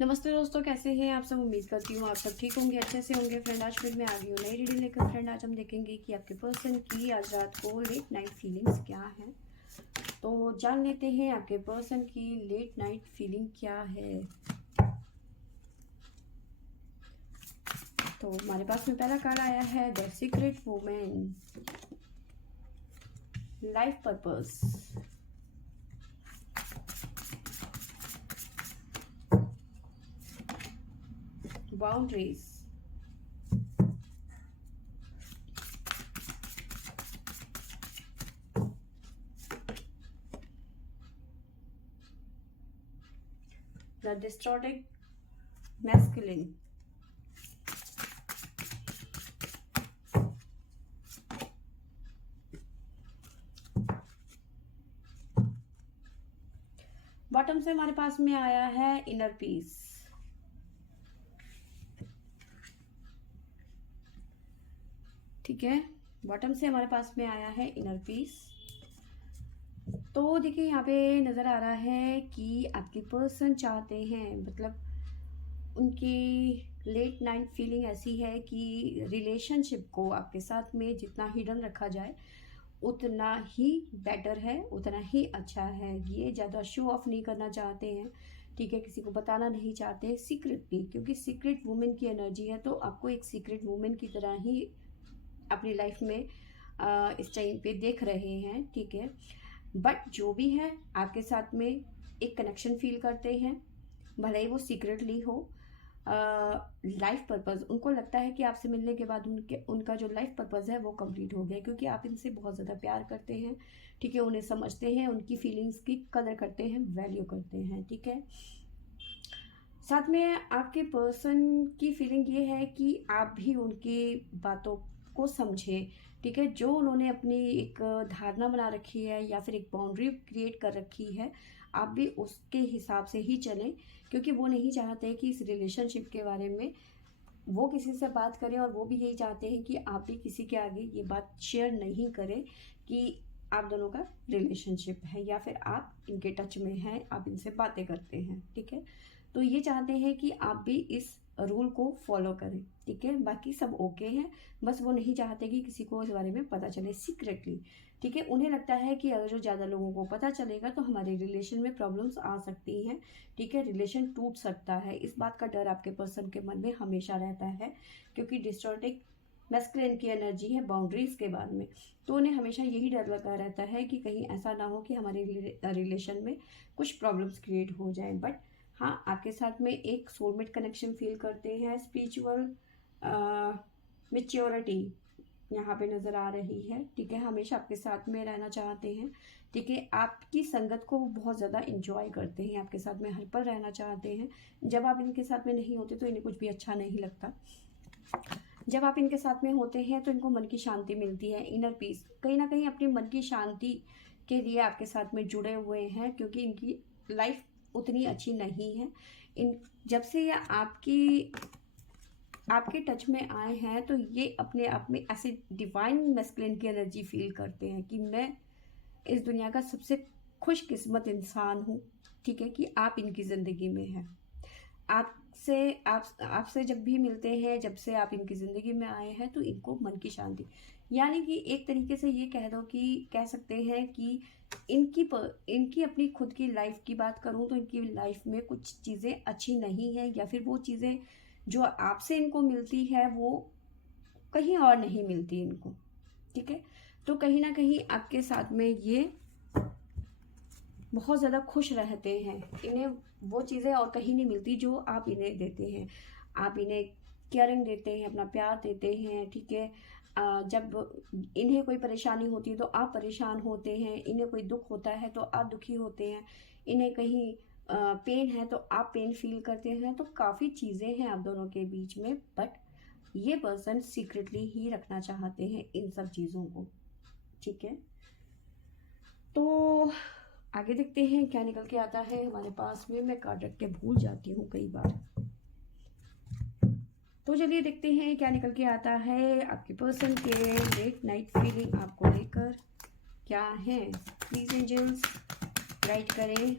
नमस्ते दोस्तों, कैसे हैं आप सब। उम्मीद करती हूँ आप सब ठीक होंगे, अच्छे से होंगे। फ्रेंड, आज फिर मैं आ गई हूँ नई रीडिंग लेकर। फ्रेंड, आज हम देखेंगे कि आपके पर्सन की आज रात को लेट नाइट फीलिंग्स क्या हैं। तो जान लेते हैं आपके पर्सन की लेट नाइट फीलिंग क्या है। तो हमारे पास में पहला कार्ड आया है the secret women, life purpose, boundaries, the distorted masculine, bottom से हमारे पास में आया है इनर पीस। ठीक है, बॉटम से हमारे पास में आया है इनर पीस। तो देखिए यहाँ पे नज़र आ रहा है कि आपके पर्सन चाहते हैं, मतलब उनकी लेट नाइट फीलिंग ऐसी है कि रिलेशनशिप को आपके साथ में जितना हिडन रखा जाए उतना ही बेटर है, उतना ही अच्छा है। ये ज़्यादा शो ऑफ नहीं करना चाहते हैं, ठीक है, किसी को बताना नहीं चाहते सीक्रेटली, क्योंकि सीक्रेट वुमेन की एनर्जी है। तो आपको एक सीक्रेट वुमेन की तरह ही अपनी लाइफ में इस टाइम पे देख रहे हैं, ठीक है। बट जो भी है आपके साथ में एक कनेक्शन फील करते हैं, भले ही वो सीक्रेटली हो। लाइफ पर्पस उनको लगता है कि आपसे मिलने के बाद उनका जो लाइफ पर्पस है वो कंप्लीट हो गया, क्योंकि आप इनसे बहुत ज़्यादा प्यार करते हैं, ठीक है। उन्हें समझते हैं, उनकी फीलिंग्स की कदर करते हैं, वैल्यू करते हैं, ठीक है। साथ में आपके पर्सन की फीलिंग ये है कि आप भी उनकी बातों को समझें, ठीक है। जो उन्होंने अपनी एक धारणा बना रखी है या फिर एक बाउंड्री क्रिएट कर रखी है, आप भी उसके हिसाब से ही चलें, क्योंकि वो नहीं चाहते कि इस रिलेशनशिप के बारे में वो किसी से बात करें, और वो भी यही चाहते हैं कि आप भी किसी के आगे ये बात शेयर नहीं करें कि आप दोनों का रिलेशनशिप है या फिर आप इनके टच में हैं, आप इनसे बातें करते हैं, ठीक है। तो ये चाहते हैं कि आप भी इस रूल को फॉलो करें, ठीक है। बाकी सब ओके हैं, बस वो नहीं चाहते कि किसी को इस बारे में पता चले सीक्रेटली, ठीक है। उन्हें लगता है कि अगर जो ज़्यादा लोगों को पता चलेगा तो हमारे रिलेशन में प्रॉब्लम्स आ सकती हैं, ठीक है, रिलेशन टूट सकता है। इस बात का डर आपके पर्सन के मन में हमेशा रहता है, क्योंकि डिस्टॉर्टेड मैस्कुलिन की एनर्जी है बाउंड्रीज के बाद में। तो उन्हें हमेशा यही डर लगा रहता है कि कहीं ऐसा ना हो कि हमारे रिलेशन में कुछ प्रॉब्लम्स क्रिएट हो जाए। बट हाँ, आपके साथ में एक सोलमेट कनेक्शन फील करते हैं। स्पिरिचुअल मेच्योरिटी यहाँ पे नज़र आ रही है, ठीक है। हमेशा आपके साथ में रहना चाहते हैं, ठीक है। आपकी संगत को वो बहुत ज़्यादा इंजॉय करते हैं, आपके साथ में हर पल रहना चाहते हैं। जब आप इनके साथ में नहीं होते तो इन्हें कुछ भी अच्छा नहीं लगता। जब आप इनके साथ में होते हैं तो इनको मन की शांति मिलती है, इनर पीस। कहीं ना कहीं अपनी मन की शांति के लिए आपके साथ में जुड़े हुए हैं, क्योंकि इनकी लाइफ उतनी अच्छी नहीं है। इन जब से ये आपके टच में आए हैं तो ये अपने आप में ऐसे डिवाइन मैस्कुलिन की एनर्जी फील करते हैं कि मैं इस दुनिया का सबसे खुशकिस्मत इंसान हूँ, ठीक है, कि आप इनकी ज़िंदगी में हैं। आपसे जब भी मिलते हैं, जब से आप इनकी ज़िंदगी में आए हैं, तो इनको मन की शांति, यानी कि एक तरीके से ये कह दो कि कह सकते हैं कि इनकी अपनी खुद की लाइफ की बात करूं तो इनकी लाइफ में कुछ चीज़ें अच्छी नहीं है, या फिर वो चीज़ें जो आपसे इनको मिलती है वो कहीं और नहीं मिलती इनको, ठीक है। तो कहीं ना कहीं आपके साथ में ये बहुत ज़्यादा खुश रहते हैं। इन्हें वो चीज़ें और कहीं नहीं मिलती जो आप इन्हें देते हैं। आप इन्हें केयरिंग देते हैं, अपना प्यार देते हैं, ठीक है। जब इन्हें कोई परेशानी होती है तो आप परेशान होते हैं, इन्हें कोई दुख होता है तो आप दुखी होते हैं, इन्हें कहीं पेन है तो आप पेन फील करते हैं। तो काफ़ी चीज़ें हैं आप दोनों के बीच में, बट ये पर्सन सीक्रेटली ही रखना चाहते हैं इन सब चीज़ों को, ठीक है। तो आगे देखते हैं क्या निकल के आता है हमारे पास में। मैं कार्ड रख के भूल जाती हूँ कई बार, तो चलिए देखते हैं क्या निकल के आता है आपके पर्सन के लेट नाइट फीलिंग आपको लेकर क्या है। प्लीज एंजल्स गाइड करें।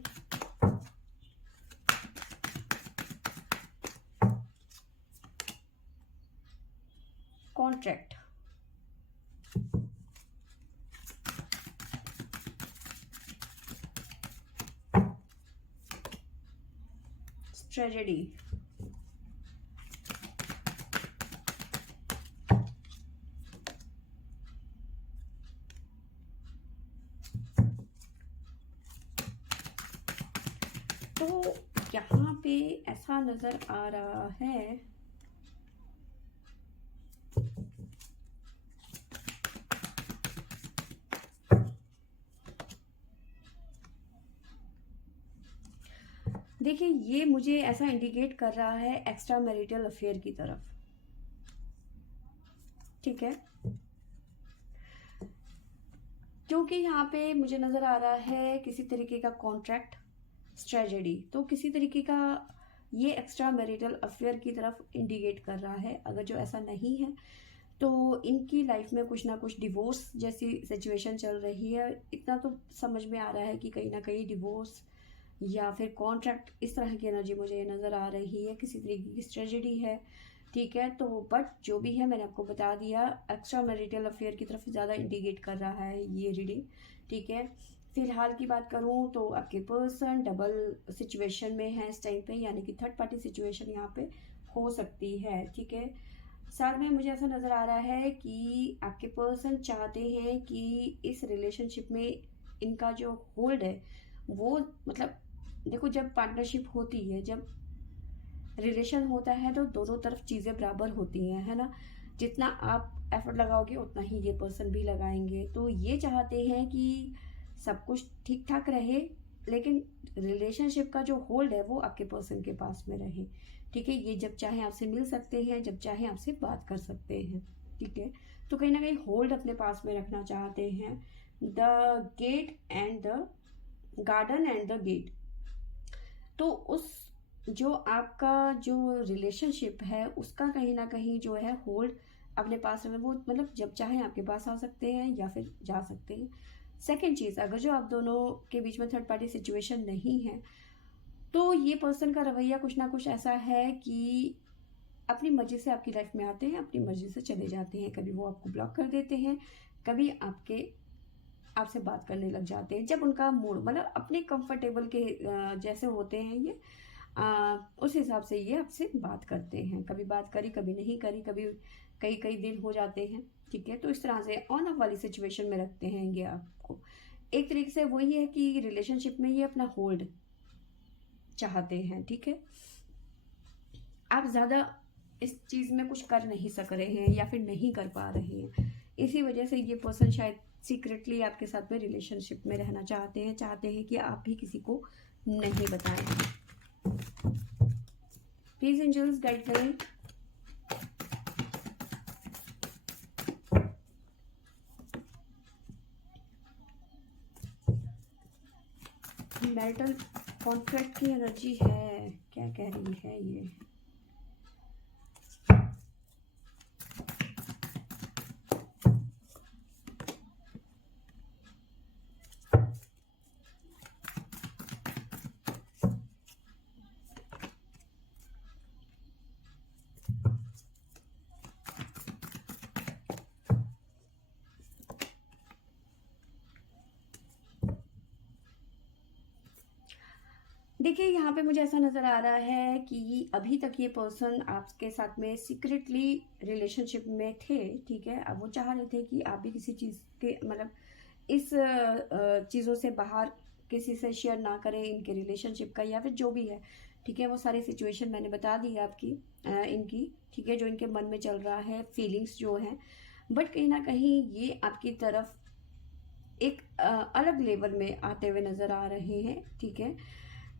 अट्रैक्ट, ट्रेजेडी, तो यहाँ पे ऐसा नजर आ रहा है देखिए, ये मुझे ऐसा इंडिकेट कर रहा है एक्स्ट्रा मैरिटल अफेयर की तरफ, ठीक है, क्योंकि यहाँ पे मुझे नजर आ रहा है किसी तरीके का कॉन्ट्रैक्ट, ट्रेजेडी, तो किसी तरीके का ये एक्स्ट्रा मैरिटल अफेयर की तरफ इंडिकेट कर रहा है। अगर जो ऐसा नहीं है तो इनकी लाइफ में कुछ ना कुछ डिवोर्स जैसी सिचुएशन चल रही है। इतना तो समझ में आ रहा है कि कहीं ना कहीं डिवोर्स या फिर कॉन्ट्रैक्ट, इस तरह की एनर्जी मुझे नज़र आ रही है, किसी तरीके की ट्रेजेडी है, ठीक है। तो बट जो भी है मैंने आपको बता दिया, एक्स्ट्रा मैरिटल अफेयर की तरफ ज़्यादा इंडिकेट कर रहा है ये रीडिंग, ठीक है। फिलहाल की बात करूँ तो आपके पर्सन डबल सिचुएशन में है इस टाइम पे, यानी कि थर्ड पार्टी सिचुएशन यहाँ पे हो सकती है, ठीक है। साथ में मुझे ऐसा नज़र आ रहा है कि आपके पर्सन चाहते हैं कि इस रिलेशनशिप में इनका जो होल्ड है वो, मतलब देखो, जब पार्टनरशिप होती है, जब रिलेशन होता है तो दोनों तरफ चीज़ें बराबर होती हैं, है ना। जितना आप एफर्ट लगाओगे उतना ही ये पर्सन भी लगाएंगे। तो ये चाहते हैं कि सब कुछ ठीक ठाक रहे, लेकिन रिलेशनशिप का जो होल्ड है वो आपके पर्सन के पास में रहे, ठीक है। ये जब चाहे आपसे मिल सकते हैं, जब चाहे आपसे बात कर सकते हैं, ठीक है। तो कहीं ना कहीं होल्ड अपने पास में रखना चाहते हैं। The gate and the garden and the gate, तो उस जो आपका जो रिलेशनशिप है उसका कहीं ना कहीं जो है होल्ड अपने पास में, वो मतलब जब चाहे आपके पास आ सकते हैं या फिर जा सकते हैं। सेकंड चीज़, अगर जो आप दोनों के बीच में थर्ड पार्टी सिचुएशन नहीं है तो ये पर्सन का रवैया कुछ ना कुछ ऐसा है कि अपनी मर्जी से आपकी लाइफ में आते हैं, अपनी मर्जी से चले जाते हैं। कभी वो आपको ब्लॉक कर देते हैं, कभी आपसे बात करने लग जाते हैं जब उनका मूड, मतलब अपने कंफर्टेबल के जैसे होते हैं ये, उस हिसाब से ये आपसे बात करते हैं। कभी बात करी, कभी नहीं करी, कभी कई कई दिन हो जाते हैं, ठीक है। तो इस तरह से ऑन ऑफ वाली सिचुएशन में रखते हैं ये आपको। एक तरीके से वही है कि रिलेशनशिप में ये अपना होल्ड चाहते हैं, ठीक है। आप ज़्यादा इस चीज़ में कुछ कर नहीं सक रहे हैं या फिर नहीं कर पा रहे हैं, इसी वजह से ये पर्सन शायद सीक्रेटली आपके साथ में रिलेशनशिप में रहना चाहते हैं कि आप भी किसी को नहीं बताएं। प्लीज एंजल्स गाइड करें। मैरिटल कॉन्फ्लिक्ट की एनर्जी है, क्या कह रही है ये? देखिए, यहाँ पे मुझे ऐसा नज़र आ रहा है कि अभी तक ये पर्सन आपके साथ में सीक्रेटली रिलेशनशिप में थे, ठीक है। अब वो चाह रहे थे कि आप भी किसी चीज़ के, मतलब इस चीज़ों से बाहर किसी से शेयर ना करें इनके रिलेशनशिप का या फिर जो भी है, ठीक है। वो सारी सिचुएशन मैंने बता दी है आपकी, इनकी, ठीक है, जो इनके मन में चल रहा है, फीलिंग्स जो हैं। बट कहीं ना कहीं ये आपकी तरफ एक अलग लेवल में आते हुए नज़र आ रहे हैं, ठीक है।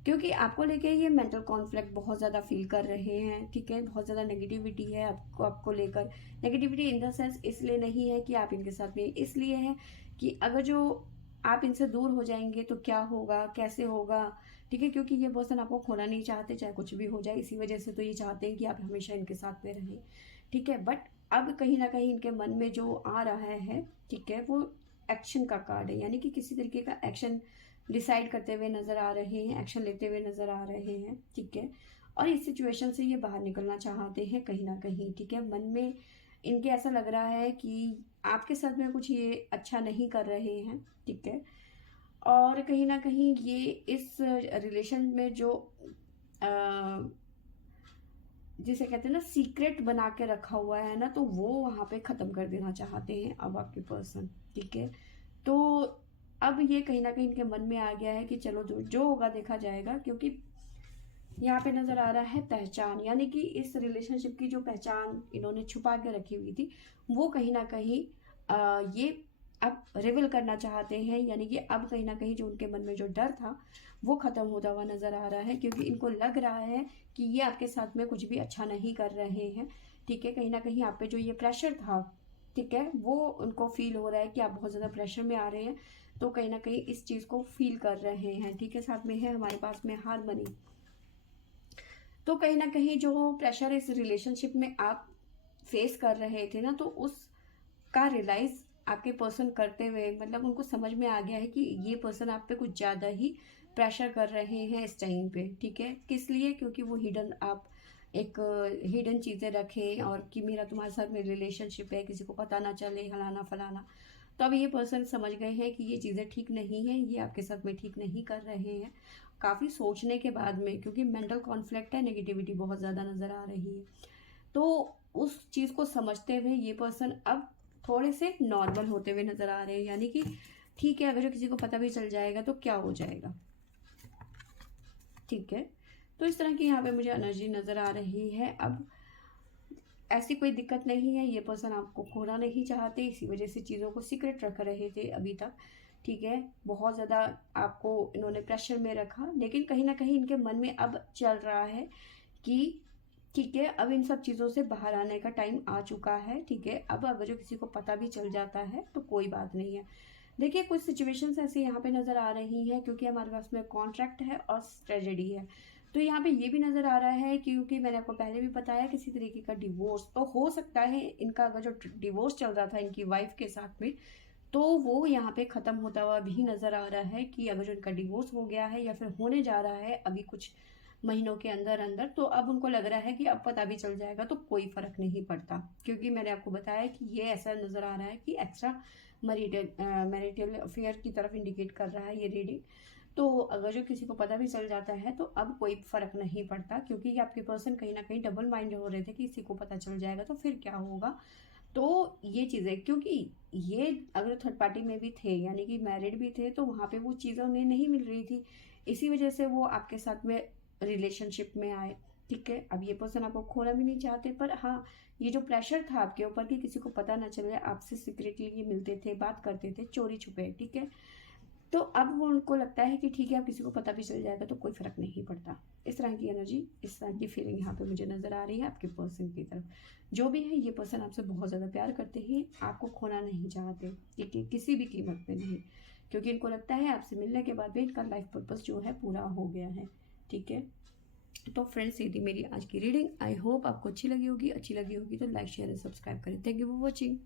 क्योंकि आपको लेके ये मेंटल कॉन्फ्लिक्ट बहुत ज़्यादा फील कर रहे हैं, ठीक है। बहुत ज़्यादा नेगेटिविटी है आपको लेकर। नेगेटिविटी इन द सेंस इसलिए नहीं है कि आप इनके साथ में, इसलिए है कि अगर जो आप इनसे दूर हो जाएंगे तो क्या होगा, कैसे होगा, ठीक है। क्योंकि ये पर्सन आपको खोना नहीं चाहते, चाहे कुछ भी हो जाए, इसी वजह से तो ये चाहते हैं कि आप हमेशा इनके साथ में रहें, ठीक है। बट अब कहीं ना कहीं इनके मन में जो आ रहा है, ठीक है, वो एक्शन का कार्ड है, यानी कि किसी तरीके का एक्शन डिसाइड करते हुए नजर आ रहे हैं, एक्शन लेते हुए नजर आ रहे हैं, ठीक है। और इस सिचुएशन से ये बाहर निकलना चाहते हैं कहीं ना कहीं, ठीक है। मन में इनके ऐसा लग रहा है कि आपके साथ में कुछ ये अच्छा नहीं कर रहे हैं, ठीक है। और कहीं ना कहीं ये इस रिलेशन में जो जिसे कहते हैं ना सीक्रेट बना के रखा हुआ है ना, तो वो वहाँ पे ख़त्म कर देना चाहते हैं अब आपके पर्सन, ठीक है। तो अब ये कहीं ना कहीं इनके मन में आ गया है कि चलो जो जो होगा देखा जाएगा, क्योंकि यहाँ पे नज़र आ रहा है पहचान, यानी कि इस रिलेशनशिप की जो पहचान इन्होंने छुपा के रखी हुई थी वो कहीं ना कहीं ये अब रिवील करना चाहते हैं। यानी कि अब कहीं ना कहीं जो उनके मन में जो डर था वो ख़त्म होता हुआ नज़र आ रहा है, क्योंकि इनको लग रहा है कि ये आपके साथ में कुछ भी अच्छा नहीं कर रहे हैं, ठीक है। कहीं ना कहीं आप पे जो ये प्रेशर था, ठीक है, वो उनको फील हो रहा है कि आप बहुत ज़्यादा प्रेशर में आ रहे हैं, तो कहीं ना कहीं इस चीज़ को फील कर रहे हैं, ठीक है। साथ में है हमारे पास में हार्मनी। तो कहीं ना कहीं जो प्रेशर इस रिलेशनशिप में आप फेस कर रहे थे ना, तो उसका रियलाइज आपके पर्सन करते हुए मतलब उनको समझ में आ गया है कि ये पर्सन आप पे कुछ ज़्यादा ही प्रेशर कर रहे हैं इस टाइम पे, ठीक है। किस लिए? क्योंकि वो हिडन आप एक हिडन चीज़ें रखें और कि मेरा तुम्हारे साथ में रिलेशनशिप है, किसी को पता ना चले, फलाना फलाना। तो अब ये पर्सन समझ गए हैं कि ये चीज़ें ठीक नहीं हैं, ये आपके साथ में ठीक नहीं कर रहे हैं। काफ़ी सोचने के बाद में, क्योंकि मेंटल कॉन्फ्लिक्ट है, नेगेटिविटी बहुत ज़्यादा नज़र आ रही है, तो उस चीज़ को समझते हुए ये पर्सन अब थोड़े से नॉर्मल होते हुए नज़र आ रहे हैं। यानी कि ठीक है, अगर किसी को पता भी चल जाएगा तो क्या हो जाएगा, ठीक है। तो इस तरह की यहाँ पे मुझे एनर्जी नज़र आ रही है। अब ऐसी कोई दिक्कत नहीं है, ये पर्सन आपको खोना नहीं चाहते, इसी वजह से चीज़ों को सीक्रेट रख रहे थे अभी तक, ठीक है। बहुत ज़्यादा आपको इन्होंने प्रेशर में रखा, लेकिन कहीं ना कहीं इनके मन में अब चल रहा है कि ठीक है, अब इन सब चीज़ों से बाहर आने का टाइम आ चुका है, ठीक है। अब अगर जो किसी को पता भी चल जाता है तो कोई बात नहीं है। देखिए, कुछ सिचुएशंस ऐसी यहाँ पे नज़र आ रही हैं, क्योंकि हमारे पास में कॉन्ट्रैक्ट है और ट्रेजेडी है, तो यहाँ पे ये भी नज़र आ रहा है, क्योंकि मैंने आपको पहले भी बताया किसी तरीके का डिवोर्स तो हो सकता है इनका। अगर जो डिवोर्स चल रहा था इनकी वाइफ के साथ में, तो वो यहाँ पे ख़त्म होता हुआ भी नज़र आ रहा है कि अगर जो इनका डिवोर्स हो गया है या फिर होने जा रहा है अभी कुछ महीनों के अंदर अंदर, तो अब उनको लग रहा है कि अब पता भी चल जाएगा तो कोई फ़र्क नहीं पड़ता, क्योंकि मैंने आपको बताया कि ये ऐसा नज़र आ रहा है कि एक्स्ट्रा मैरिटल अफेयर की तरफ इंडिकेट कर रहा है ये रीडिंग। तो अगर जो किसी को पता भी चल जाता है तो अब कोई फ़र्क नहीं पड़ता, क्योंकि आपके पर्सन कहीं ना कहीं डबल माइंड हो रहे थे कि किसी को पता चल जाएगा तो फिर क्या होगा। तो ये चीज़ें, क्योंकि ये अगर थर्ड पार्टी में भी थे, यानी कि मैरिड भी थे, तो वहाँ पे वो चीज़ें उन्हें नहीं मिल रही थी, इसी वजह से वो आपके साथ में रिलेशनशिप में आए, ठीक है। अब ये पर्सन आपको खोना भी नहीं चाहते, पर हाँ, ये जो प्रेशर था आपके ऊपर कि किसी को पता ना चले, आपसे सीक्रेटली ये मिलते थे, बात करते थे चोरी छुपे, ठीक है। तो अब वो उनको लगता है कि ठीक है, अब किसी को पता भी चल जाएगा तो कोई फ़र्क नहीं पड़ता। इस तरह की एनर्जी, इस तरह की फीलिंग यहाँ पे मुझे नज़र आ रही है आपके पर्सन की तरफ। जो भी है, ये पर्सन आपसे बहुत ज़्यादा प्यार करते हैं, आपको खोना नहीं चाहते, ठीक है, किसी भी कीमत पे नहीं, क्योंकि इनको लगता है आपसे मिलने के बाद भी इनका लाइफ पर्पस जो है पूरा हो गया है, ठीक है। तो फ्रेंड्स, ये थी मेरी आज की रीडिंग। आई होप आपको अच्छी लगी होगी। अच्छी लगी होगी तो लाइक शेयर एंड सब्सक्राइब करें। Thank you for watching.